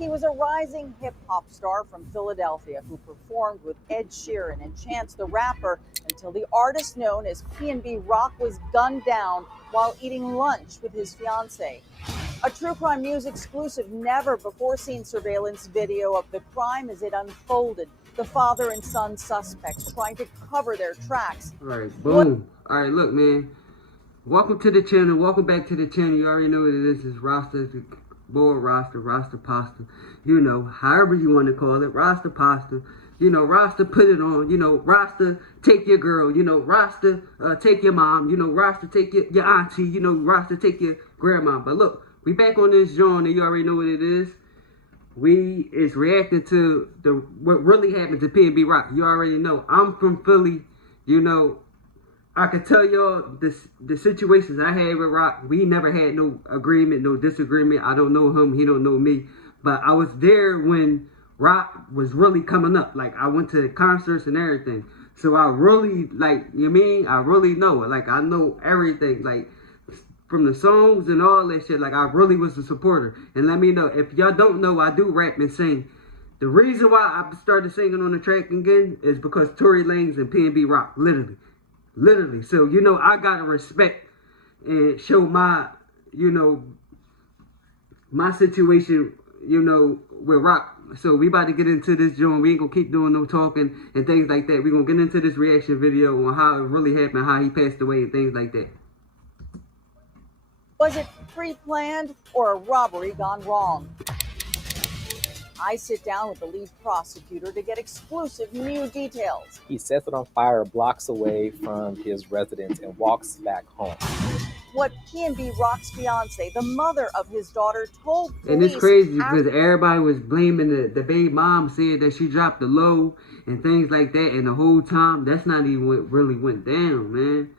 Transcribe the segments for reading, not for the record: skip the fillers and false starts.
He was a rising hip-hop star from Philadelphia who performed with Ed Sheeran and Chance the Rapper until the artist known as PNB Rock was gunned down while eating lunch with his fiancée. A True Crime News exclusive, never-before-seen surveillance video of the crime as it unfolded. The father and son suspects trying to cover their tracks. All right, boom. All right, look, man. Welcome to the channel. Welcome back to the channel. You already know what it is. It's Rasta, boy, Rasta pasta. You know, however you want to call it. Rasta pasta. You know, Rasta put it on. You know, Rasta take your girl. You know, Rasta take your mom. You know, Rasta take your auntie. You know, Rasta take your grandma. But look, we back on this joint and you already know what it is. We is reacting to what really happened to PNB Rock. You already know. I'm from Philly. You know, I could tell y'all the situations I had with Rock. We never had no agreement, no disagreement. I don't know him. He don't know me. But I was there when Rock was really coming up. Like, I went to concerts and everything. So I really, like, you know what I mean? I really know it. Like, I know everything. Like, from the songs and all that shit. Like, I really was a supporter. And let me know, if y'all don't know, I do rap and sing. The reason why I started singing on the track again is because Tory Lanez and PNB Rock, literally. So, you know, I gotta respect and show my, you know, my situation, you know, with Rock. So we about to get into this joint. We ain't gonna keep doing no talking and things like that. We gonna get into this reaction video on how it really happened, how he passed away and things like that. Was it pre-planned or a robbery gone wrong? I sit down with the lead prosecutor to get exclusive new details. He sets it on fire blocks away from his residence and walks back home. What PNB Rock's fiance, the mother of his daughter, told police. And it's crazy because everybody was blaming the baby mom, saying that she dropped the low and things like that. And the whole time, that's not even what really went down, man.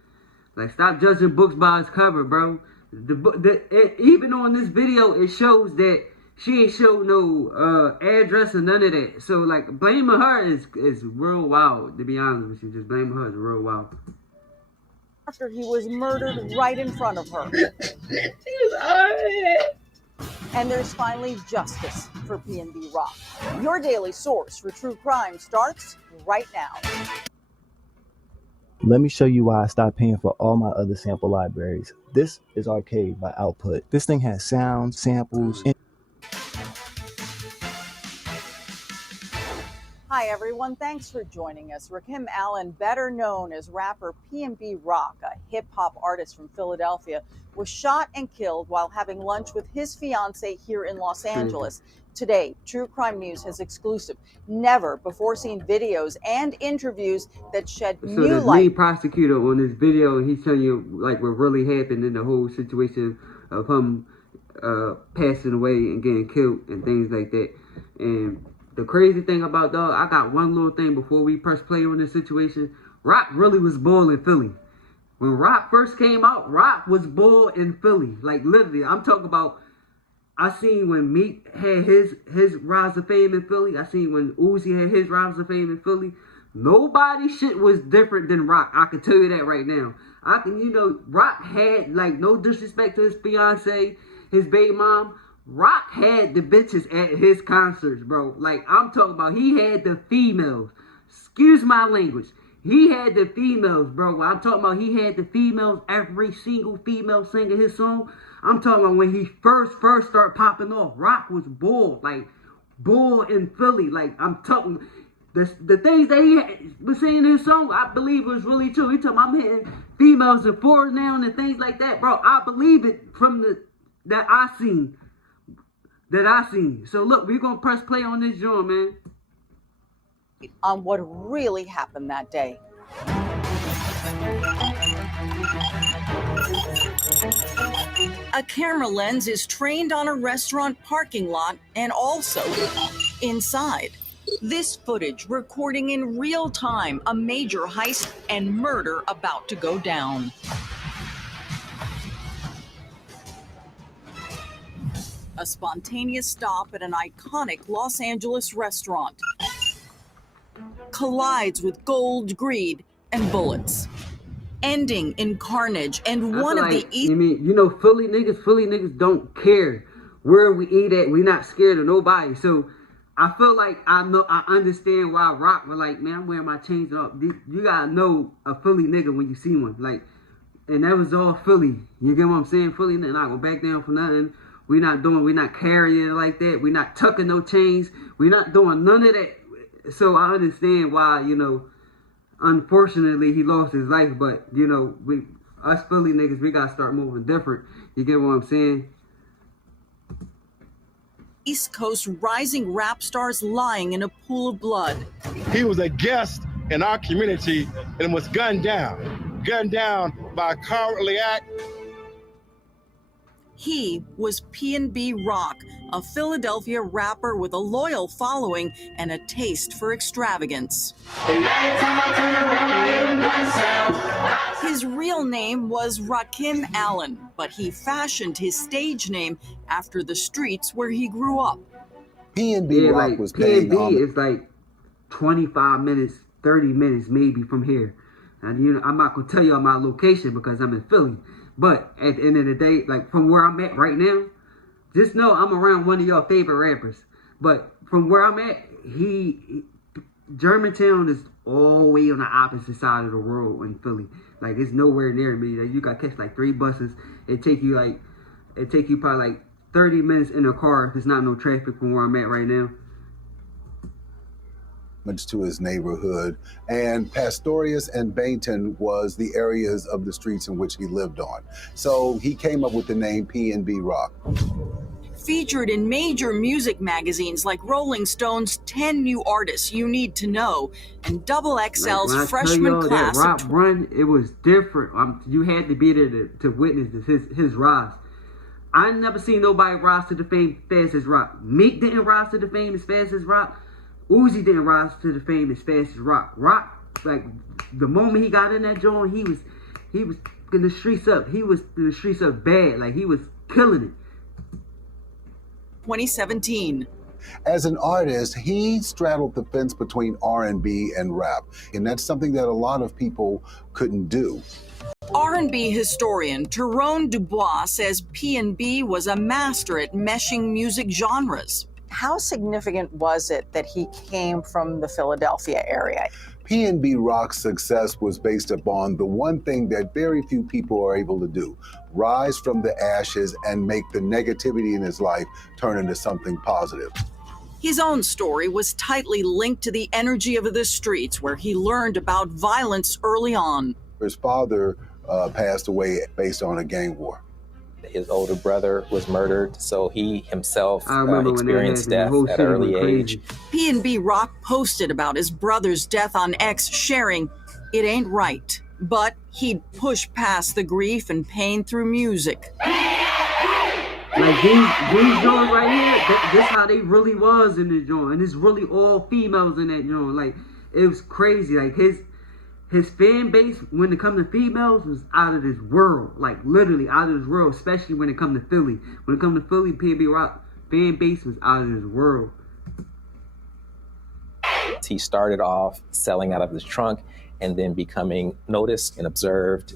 Like, stop judging books by its cover, bro. Even on this video, it shows that she ain't show no address or none of that. So, like, blaming her is real wild, to be honest with you. Just blaming her is real wild. After he was murdered right in front of her. And there's finally justice for PNB Rock. Your daily source for true crime starts right now. Let me show you why I stopped paying for all my other sample libraries. This is Arcade by Output. This thing has sounds, samples, and hi everyone, thanks for joining us. Rakim Allen, better known as rapper PNB Rock, a hip-hop artist from Philadelphia, was shot and killed while having lunch with his fiancée here in Los Angeles. Today, True Crime News has exclusive, never-before-seen videos and interviews that shed new light. So the lead prosecutor on this video, he's telling you like what really happened in the whole situation of him passing away and getting killed and things like that. And the crazy thing about, dog, I got one little thing before we press play on this situation. Rock really was born in Philly. When Rock first came out, Rock was born in Philly. Like, literally, I'm talking about, I seen when Meek had his rise of fame in Philly. I seen when Uzi had his rise of fame in Philly. Nobody shit was different than Rock. I can tell you that right now. You know, Rock had, like, no disrespect to his fiance, his baby mom. Rock had the bitches at his concerts, bro. Like, I'm talking about, he had the females. Excuse my language. He had the females, bro. I'm talking about, he had the females, every single female singing his song. I'm talking about when he first started popping off. Rock was bull in Philly. Like, I'm talking, the things that he was saying in his song, I believe was really true. He talking about, I'm hitting females in fours now and things like that, bro. I believe it from that I seen. So look, we're gonna press play on this joint, man. On what really happened that day. A camera lens is trained on a restaurant parking lot and also inside. This footage recording in real time a major heist and murder about to go down. A spontaneous stop at an iconic Los Angeles restaurant collides with gold, greed, and bullets, ending in carnage. And one of the you know, Philly niggas don't care where we eat at, we not scared of nobody. So I feel like I understand why Rock was like, man, I'm wearing my chains up. You gotta know a Philly nigga when you see one. Like, and that was all Philly. You get what I'm saying? Philly not gonna back down for nothing. We not carrying it like that. We not tucking no chains. We not doing none of that. So I understand why, you know, unfortunately he lost his life. But, you know, us Philly niggas, we gotta start moving different. You get what I'm saying? East Coast rising rap stars lying in a pool of blood. He was a guest in our community and was gunned down by a cowardly act. He was PNB Rock, a Philadelphia rapper with a loyal following and a taste for extravagance. His real name was Rakim Allen, but he fashioned his stage name after the streets where he grew up. PNB Rock like, was paying PNB is like 25 minutes, 30 minutes maybe from here. And you know, I'm not gonna tell you my location because I'm in Philly. But at the end of the day, like from where I'm at right now, just know I'm around one of your favorite rappers. But from where I'm at, Germantown is all the way on the opposite side of the world in Philly. Like it's nowhere near me. Like you got to catch like 3 buses. It take you probably like 30 minutes in a car if there's not no traffic from where I'm at right now. to his neighborhood, and Pastorius and Bainton was the areas of the streets in which he lived on. So he came up with the name PNB Rock. Featured in major music magazines like Rolling Stone's 10 New Artists You Need to Know and Double XL's like freshman class. That Rock run, it was different. You had to be there to witness his rise. I never seen nobody rise to the fame fast as Rock. Meek didn't rise to the fame as fast as Rock. Uzi didn't rise to the fame as fast as Rock. Rock, like the moment he got in that joint, he was in the streets up. He was in the streets up bad. Like he was killing it. 2017. As an artist, he straddled the fence between R&B and rap, and that's something that a lot of people couldn't do. R&B historian Tyrone Dubois says PNB was a master at meshing music genres. How significant was it that he came from the Philadelphia area? PNB Rock's success was based upon the one thing that very few people are able to do: rise from the ashes and make the negativity in his life turn into something positive. His own story was tightly linked to the energy of the streets, where he learned about violence early on. His father passed away based on a gang war. His older brother was murdered, so he himself experienced death at an early age. PNB Rock posted about his brother's death on X, sharing, "It ain't right," but he'd push past the grief and pain through music. Like these joints right here, this how they really was in the joint, and it's really all females in that joint. Like it was crazy. Like his fan base, when it comes to females, was out of this world. Like literally out of this world, especially when it comes to Philly. When it comes to Philly, PNB Rock fan base was out of this world. He started off selling out of his trunk and then becoming noticed and observed.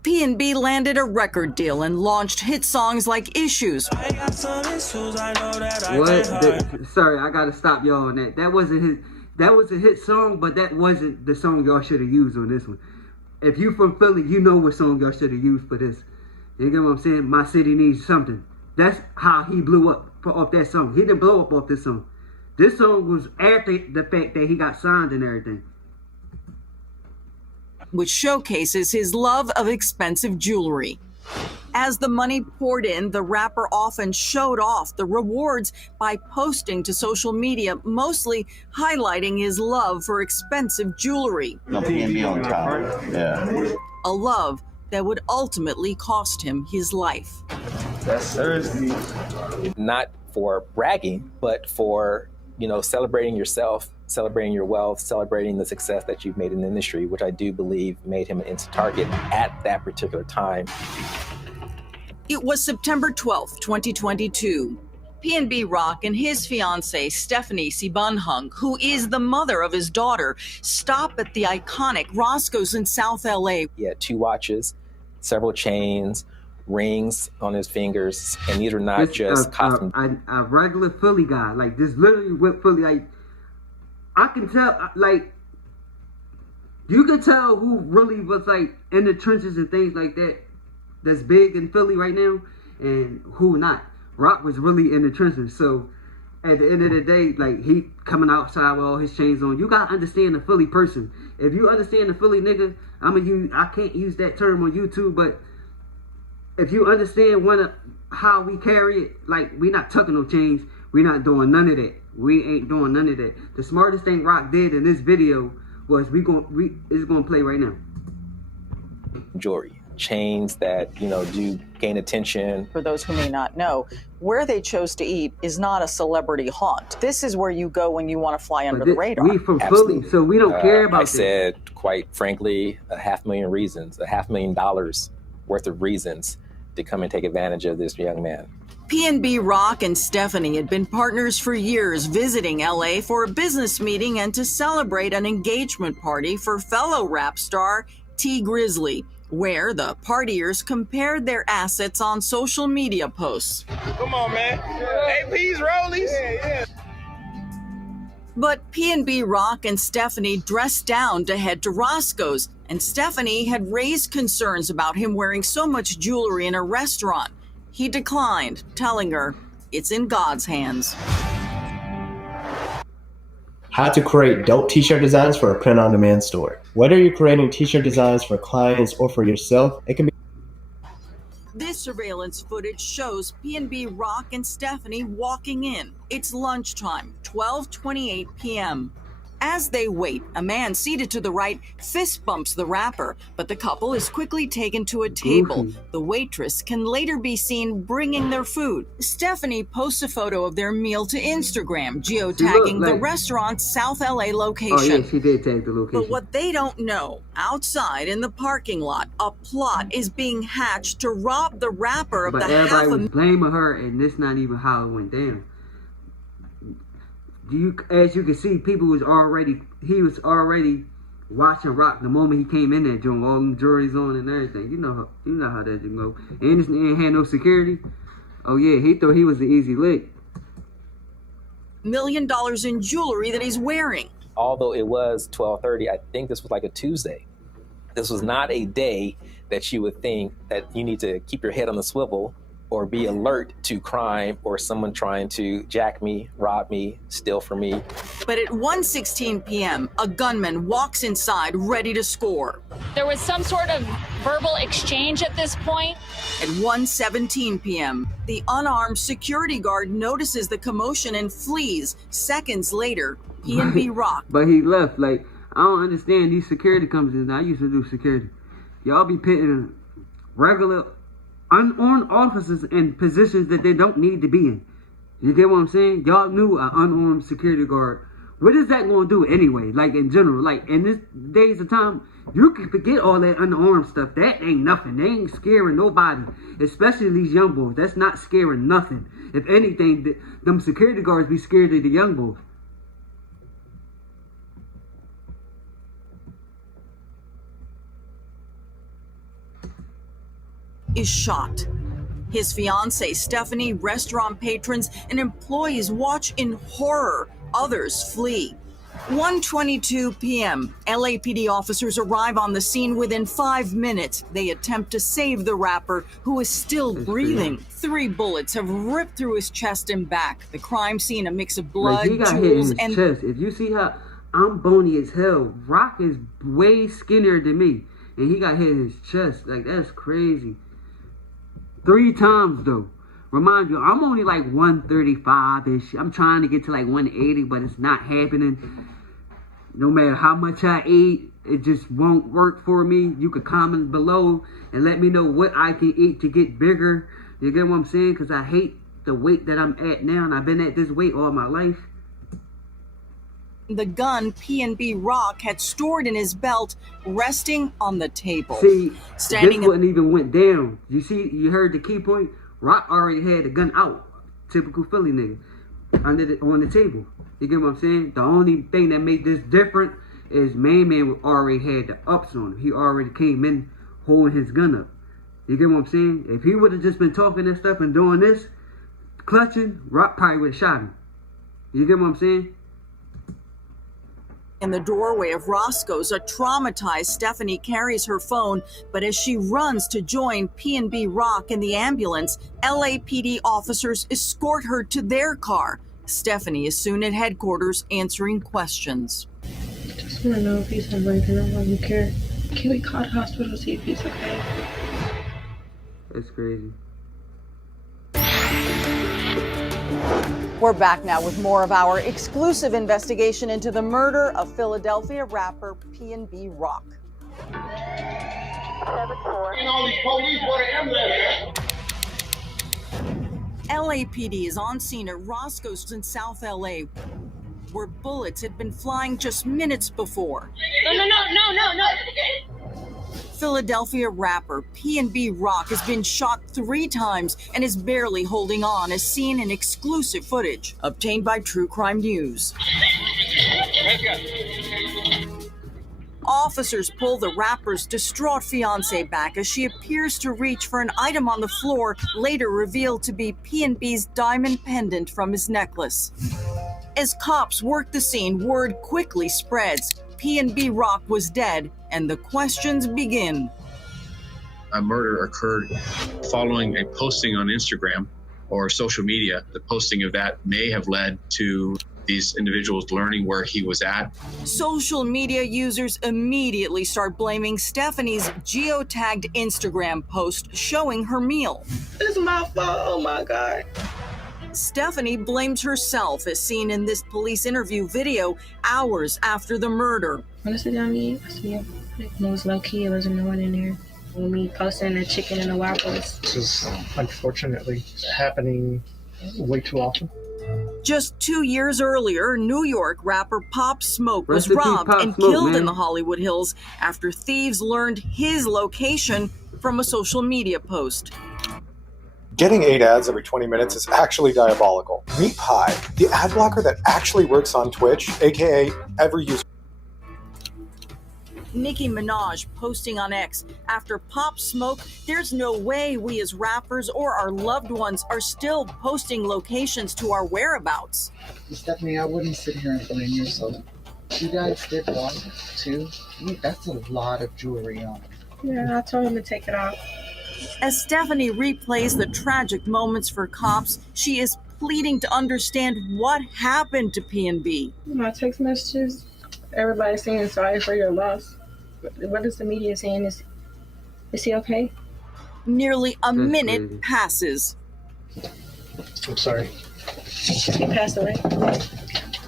PNB landed a record deal and launched hit songs like Issues. Sorry, I gotta stop y'all on that. That was a hit song, but that wasn't the song y'all should have used on this one. If you from Philly, you know what song y'all should have used for this. You get what I'm saying? My City Needs Something. That's how he blew up off that song. He didn't blow up off this song. This song was after the fact that he got signed and everything. Which showcases his love of expensive jewelry. As the money poured in, the rapper often showed off the rewards by posting to social media, mostly highlighting his love for expensive jewelry. No PNB on top. Yeah. A love that would ultimately cost him his life. That's Thursday. Not for bragging, but for, celebrating yourself, celebrating your wealth, celebrating the success that you've made in the industry, which I do believe made him an instant target at that particular time. It was September 12th, 2022. PNB Rock and his fiancée, Stephanie Sibanhung, who is the mother of his daughter, stop at the iconic Roscoe's in South LA. He had 2 watches, several chains, rings on his fingers, and these are not just costume. A regular Philly guy, like this, literally with Philly, like I can tell, like you can tell who really was like in the trenches and things like that. That's big in Philly right now, and who not. Rock was really in the trenches, so at the end of the day, like he coming outside with all his chains on. You gotta understand the Philly person. If you understand the Philly nigga, I can't use that term on YouTube, but if you understand how we carry it, like we not tucking no chains, we not doing none of that. We ain't doing none of that. The smartest thing Rock did in this video was it's gonna play right now. Jewelry, chains that do gain attention. For those who may not know, where they chose to eat is not a celebrity haunt. This is where you go when you want to fly under the radar. We from Philly, so we don't care about I said, quite frankly, $500,000 reasons, $500,000 worth of reasons to come and take advantage of this young man. PNB Rock and Stephanie had been partners for years, visiting LA for a business meeting and to celebrate an engagement party for fellow rap star T Grizzly, where the partiers compared their assets on social media posts. Come on, man. AP's rollies. Yeah. But PNB Rock and Stephanie dressed down to head to Roscoe's, and Stephanie had raised concerns about him wearing so much jewelry in a restaurant. He declined, telling her it's in God's hands. How to create dope t-shirt designs for a print-on-demand store. Whether you're creating t-shirt designs for clients or for yourself, it can be. This surveillance footage shows PNB Rock and Stephanie walking in. It's lunchtime, 12:28 p.m. As they wait, a man seated to the right fist bumps the rapper, but the couple is quickly taken to a table. The waitress can later be seen bringing their food. Stephanie posts a photo of their meal to Instagram, geotagging the restaurant's South LA location. Oh yeah, she did tag the location. But what they don't know, outside in the parking lot, a plot is being hatched to rob the rapper of the everybody was blaming her, and this not even how it went down. As you can see, he was already watching Rock the moment he came in there, doing all them jewelries on and everything. You know how that can go. And this man had no security. Oh yeah, he thought he was the easy lick. $1 million in jewelry that he's wearing. Although it was 12:30, I think this was like a Tuesday. This was not a day that you would think that you need to keep your head on the swivel or be alert to crime or someone trying to jack me, rob me, steal from me. But at 1:16 p.m., a gunman walks inside ready to score. There was some sort of verbal exchange at this point. At 1:17 p.m., the unarmed security guard notices the commotion and flees. Seconds later, PNB Rock. But he left. Like, I don't understand these security companies. I used to do security. Y'all be pitting regular unarmed officers in positions that they don't need to be in. You get what I'm saying? Y'all knew an unarmed security guard. What is that going to do anyway? Like in general, like in this days of time, you can forget all that unarmed stuff. That ain't nothing. They ain't scaring nobody, especially these young boys. That's not scaring nothing. If anything, them security guards be scared of the young boys. Is shot. His fiancée, Stephanie, restaurant patrons, and employees watch in horror. Others flee. 1:22 p.m. LAPD officers arrive on the scene within 5 minutes. They attempt to save the rapper, who is still breathing. 3 bullets have ripped through his chest and back. The crime scene, a mix of blood, he got jewels, hit in his chest. If you see how I'm bony as hell, Rock is way skinnier than me, and he got hit in his chest. Like, that's crazy. 3 times though. Remind you, I'm only like 135-ish. I'm trying to get to like 180, but it's not happening. No matter how much I eat, it just won't work for me. You could comment below and let me know what I can eat to get bigger. You get what I'm saying? Because I hate the weight that I'm at now, and I've been at this weight all my life. The gun PNB Rock had stored in his belt, resting on the table. See, this wouldn't even went down. You see, you heard the key point? Rock already had the gun out. Typical Philly nigga. On the table. You get what I'm saying? The only thing that made this different is Man already had the ups on him. He already came in holding his gun up. You get what I'm saying? If he would have just been talking and stuff and doing this, clutching, Rock probably would have shot him. You get what I'm saying? In the doorway of Roscoe's, a traumatized Stephanie carries her phone, but as she runs to join PNB Rock in the ambulance, LAPD officers escort her to their car. Stephanie is soon at headquarters answering questions. Just want to know if he's awake and I don't care. Can we call the hospital to see if he's okay? That's crazy. We're back now with more of our exclusive investigation into the murder of Philadelphia rapper PNB Rock. LAPD is on scene at Roscoe's in South LA, where bullets had been flying just minutes before. No. Philadelphia rapper PNB Rock has been shot 3 times and is barely holding on, as seen in exclusive footage obtained by True Crime News. Officers pull the rapper's distraught fiancée back as she appears to reach for an item on the floor, later revealed to be PNB's diamond pendant from his necklace. As cops work the scene, word quickly spreads. PNB Rock was dead, and the questions begin. A murder occurred following a posting on Instagram or social media. The posting of that may have led to these individuals learning where he was at. Social media users immediately start blaming Stephanie's geotagged Instagram post showing her meal. It's my fault, oh my God. Stephanie blames herself, as seen in this police interview video hours after the murder. When I sit down to eat, I see it was low key, there wasn't no one in there. When me posting the chicken and the waffles. This is unfortunately happening way too often. Just 2 years earlier, New York rapper Pop Smoke was robbed and killed in the Hollywood Hills after thieves learned his location from a social media post. Getting 8 ads every 20 minutes is actually diabolical. Meet Pi, the ad blocker that actually works on Twitch, aka every user. Nicki Minaj posting on X, after Pop Smoke, there's no way we as rappers or our loved ones are still posting locations to our whereabouts. Stephanie, I wouldn't sit here and blame yourself. You guys did 1, 2, that's a lot of jewelry on. Yeah, I told him to take it off. As Stephanie replays the tragic moments for cops, she is pleading to understand what happened to PNB. My text messages, everybody's saying sorry for your loss. What is the media saying? Is he okay? Nearly a minute passes. I'm sorry. He passed away?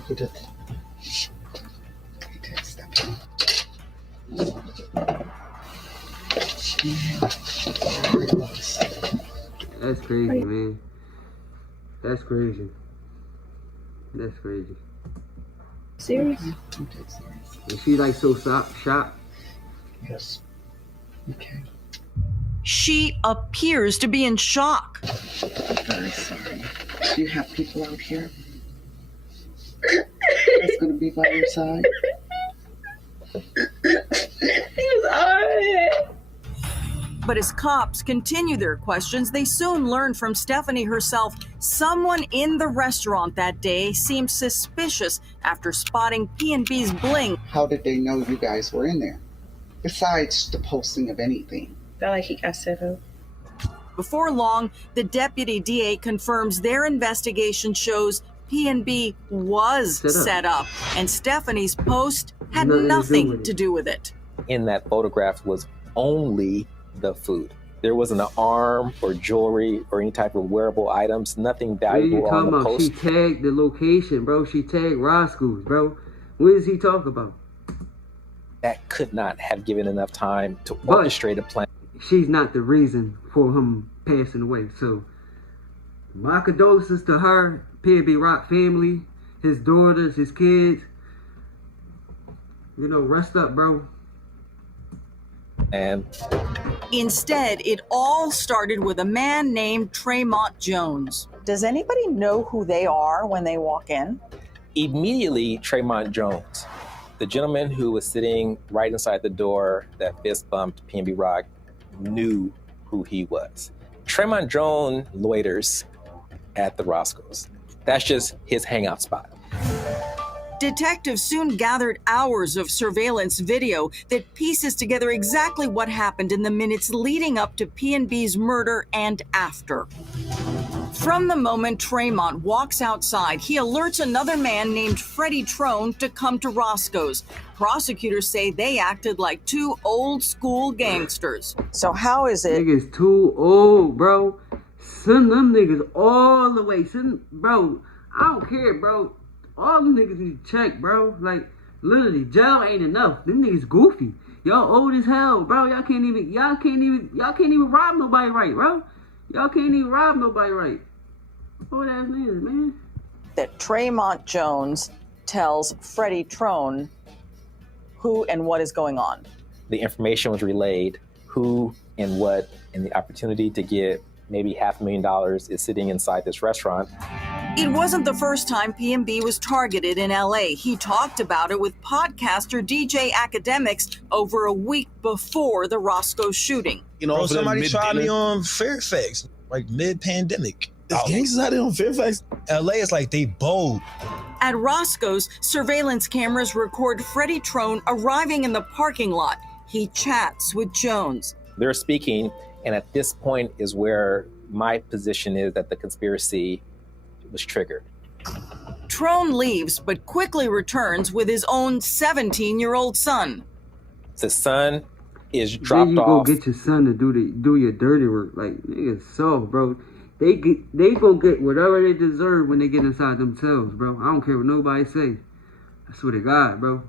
He did. That's crazy, man. That's crazy. That's crazy. Serious? Is she like so shocked? Yes. Okay. She appears to be in shock. I'm very sorry. Do you have people out here that's going to be by your side? He was alright. But as cops continue their questions, they soon learn from Stephanie herself someone in the restaurant that day seemed suspicious after spotting PNB's bling. How did they know you guys were in there? Besides the posting of anything. Felt like he got set up. Before long, the deputy DA confirms their investigation shows PNB was set up, and Stephanie's post had nothing to do with it. In that photograph was only the food. There wasn't an arm or jewelry or any type of wearable items, nothing valuable on the post. She tagged the location, bro. She tagged Roscoe's, bro. What does he talk about? That could not have given enough time to orchestrate a plan. She's not the reason for him passing away. So my condolences to her, PNB Rock family, his daughters, his kids. You know, rest up, bro. And instead, it all started with a man named Tremont Jones. Does anybody know who they are when they walk in? Immediately, Tremont Jones, the gentleman who was sitting right inside the door that fist bumped PNB Rock, knew who he was. Trayvon Jones loiters at the Roscoe's. That's just his hangout spot. Detectives soon gathered hours of surveillance video that pieces together exactly what happened in the minutes leading up to PNB's murder and after. From the moment Tremont walks outside, he alerts another man named Freddie Trone to come to Roscoe's. Prosecutors say they acted like two old school gangsters. So how is it? Niggas too old, bro. Send them niggas all the way. Bro, I don't care, bro. All them niggas need to check, bro. Like, literally, jail ain't enough. Them niggas goofy. Y'all old as hell, bro. Y'all can't even rob nobody right, bro. Y'all can't even rob nobody right. Old ass niggas, man. That Tremont Jones tells Freddie Trone who and what is going on. The information was relayed, who and what, and the opportunity to get maybe $500,000 is sitting inside this restaurant. It wasn't the first time PNB was targeted in LA. He talked about it with podcaster DJ Academics over a week before the Roscoe shooting. You know, bro, somebody tried me on Fairfax, like mid-pandemic. There's gangsters out there on Fairfax. LA is like they bold. At Roscoe's, surveillance cameras record Freddie Trone arriving in the parking lot. He chats with Jones. They're speaking, and at this point is where my position is that the conspiracy was triggered. Trone leaves, but quickly returns with his own 17-year-old son. The son is dropped then you off. Go get your son to do your dirty work. Like, niggas soft, bro. They gonna get whatever they deserve when they get inside themselves, bro. I don't care what nobody say. I swear to God, bro.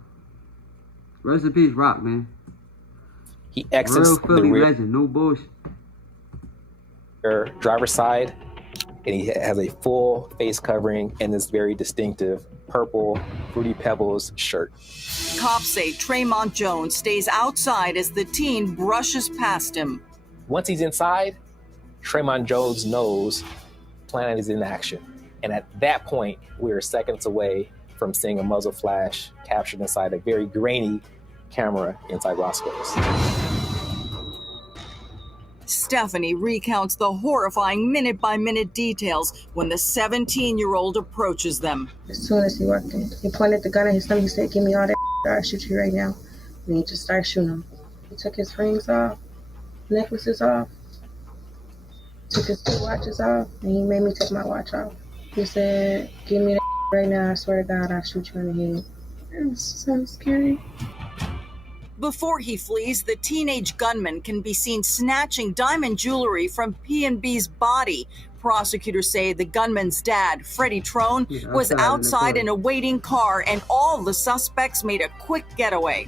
Rest in peace, Rock, man. He exits real the Philly rear legend, no bullshit. Driver's side, and he has a full face covering and this very distinctive purple Fruity Pebbles shirt. Cops say Tremont Jones stays outside as the teen brushes past him. Once he's inside, Tremont Jones knows plan is in action. And at that point, we're seconds away from seeing a muzzle flash captured inside a very grainy camera inside Roscoe's. Stephanie recounts the horrifying minute-by-minute details when the 17-year-old approaches them. As soon as he walked in, he pointed the gun at his stomach. He said, "Give me all that, or I'll shoot you right now." And he just started shooting him. He took his rings off, necklaces off, took his 2 watches off, and he made me take my watch off. He said, "Give me that right now. I swear to God, I'll shoot you in the head." It was so scary. Before he flees, the teenage gunman can be seen snatching diamond jewelry from PNB's body. Prosecutors say the gunman's dad, Freddie Trone, was outside in a waiting car, and all the suspects made a quick getaway.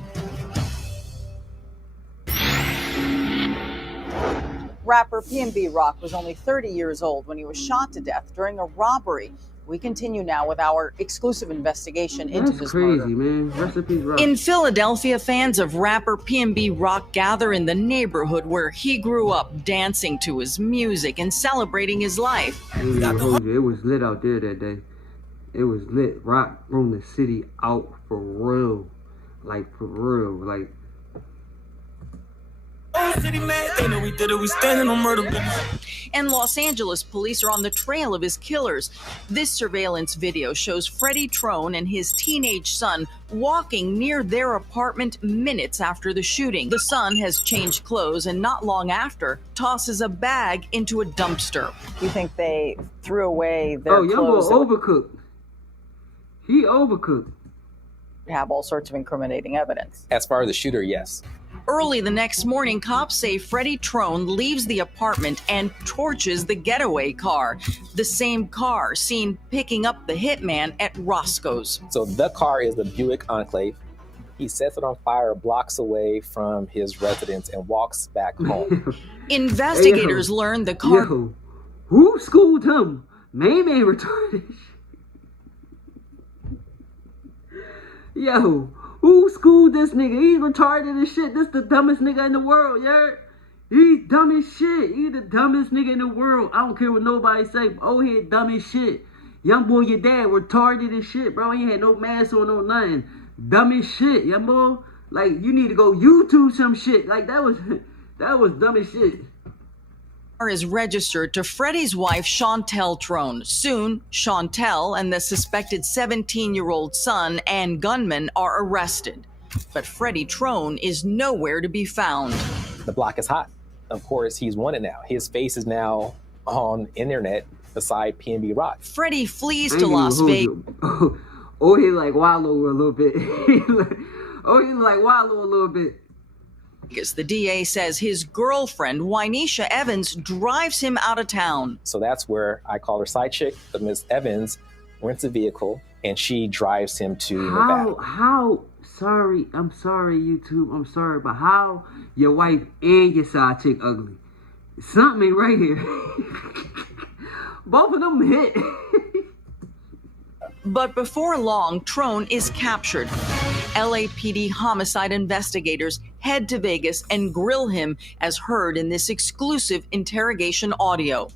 Rapper PNB Rock was only 30 years old when he was shot to death during a robbery. We continue now with our exclusive investigation into his murder. Man. Rest in peace, Rock. In Philadelphia, fans of rapper PNB Rock gather in the neighborhood where he grew up, dancing to his music and celebrating his life. It was lit out there that day. It was lit. Rock roamed the city out for real. Like, for real. Like, And Los Angeles police are on the trail of his killers. This surveillance video shows Freddie Trone and his teenage son walking near their apartment minutes after the shooting. The son has changed clothes and not long after tosses a bag into a dumpster. You think they threw away their clothes? Young boy overcooked. He overcooked. Have all sorts of incriminating evidence. As far as the shooter, yes. Early the next morning, cops say Freddie Trone leaves the apartment and torches the getaway car. The same car seen picking up the hitman at Roscoe's. So the car is the Buick Enclave. He sets it on fire blocks away from his residence and walks back home. Investigators learn the car... Yo, who schooled him? Maybe retarded. Yo, who schooled this nigga? He's retarded as shit. This the dumbest nigga in the world, yeah? He's dumb as shit. He's the dumbest nigga in the world. I don't care what nobody say. Oh, he dumb as shit. Young boy, your dad retarded as shit, bro. He had no mask on, no nothing. Dumb as shit, young boy. Like, you need to go YouTube some shit. Like, that was dumb as shit. is registered to Freddie's wife, Chantel Trone. Soon, Chantel and the suspected 17-year-old son and gunman are arrested. But Freddie Trone is nowhere to be found. The block is hot. Of course, he's wanted now. His face is now on internet beside PNB Rock. Freddie flees to Las Vegas. Oh, he like Wallow a little bit. He like Wallow a little bit. The DA says his girlfriend, Wynesha Evans, drives him out of town. So that's where I call her side chick, but Miss Evans rents a vehicle and she drives him to Nevada. I'm sorry, YouTube. I'm sorry, but how your wife and your side chick ugly? Something ain't right here. Both of them hit. But before long, Trone is captured. LAPD homicide investigators head to Vegas and grill him as heard in this exclusive interrogation audio.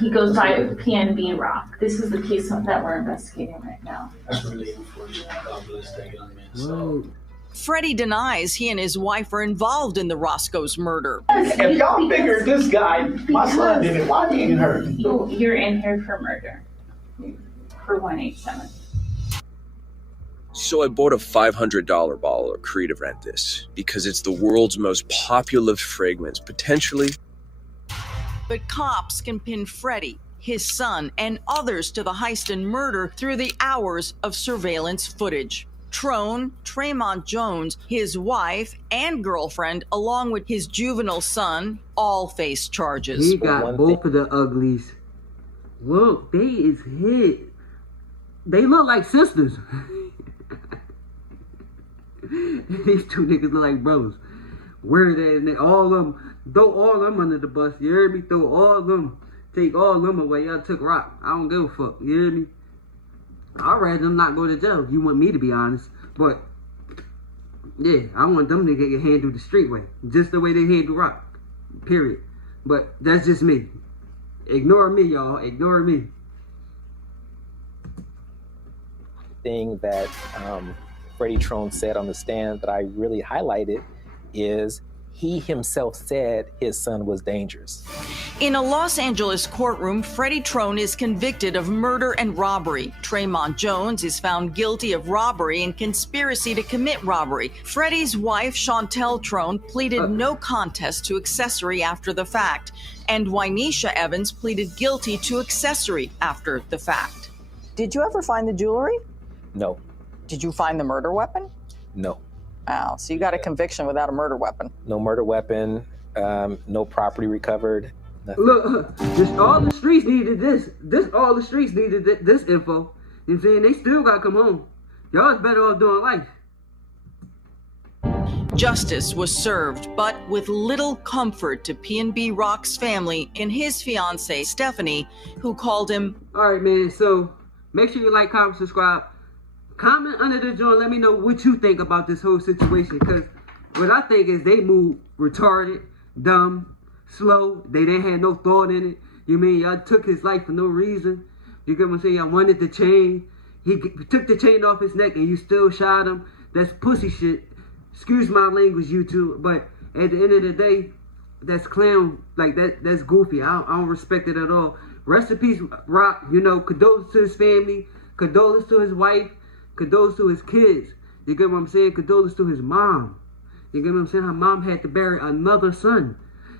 He goes by PNB Rock. This is the case that we're investigating right now. That's really unfortunate. God bless that young man. Freddie denies he and his wife are involved in the Roscoe's murder. If y'all figured this guy, my son did it, why didn't hurt? You're in here for murder. For 187. So I bought a $500 bottle of Creative Rentis because it's the world's most popular fragrance, potentially. But cops can pin Freddie, his son, and others to the heist and murder through the hours of surveillance footage. Trone, Tremont Jones, his wife and girlfriend, along with his juvenile son, all face charges. He got both of the uglies. Look, they is hit. They look like sisters. These two niggas look like brothers. Where they? And they all of them. Throw all of them under the bus. You hear me? Throw all of them. Take all of them away. Y'all took Rock. I don't give a fuck. You hear me? I'd rather them not go to jail if you want me to be honest. But yeah, I want them to get handled the street way. Just the way they handle Rock. Period. But that's just me. Ignore me, y'all. Ignore me. Thing that Freddie Trone said on the stand that I really highlighted is he himself said his son was dangerous. In a Los Angeles courtroom, Freddie Trone is convicted of murder and robbery. Tremont Jones is found guilty of robbery and conspiracy to commit robbery. Freddie's wife, Chantel Trone, pleaded no contest to accessory after the fact, and Wynesha Evans pleaded guilty to accessory after the fact. Did you ever find the jewelry? No. Did you find the murder weapon? No. Wow, so you got a conviction without a murder weapon. No murder weapon, no property recovered. Nothing. Look, just all the streets needed this. All the streets needed this info. You know what I'm saying? They still got to come home. Y'all is better off doing life. Justice was served, but with little comfort to PNB Rock's family and his fiancée, Stephanie, who called him. All right, man, so make sure you like, comment, subscribe. Comment under the joint. Let me know what you think about this whole situation. Because what I think is they move retarded, dumb, slow. They didn't have no thought in it. You mean y'all took his life for no reason? You get what I'm saying? Y'all wanted the chain. He took the chain off his neck and you still shot him. That's pussy shit. Excuse my language, YouTube. But at the end of the day, that's clown. Like that's goofy. I don't respect it at all. Rest in peace, Rock. You know, condolences to his family. Condolences to his wife. Condolences to his kids. You get what I'm saying? Condolences to his mom. You get what I'm saying? Her mom had to bury another son.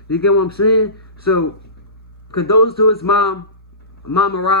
You get what I'm saying? So, condolences to his mom, Mama Rock.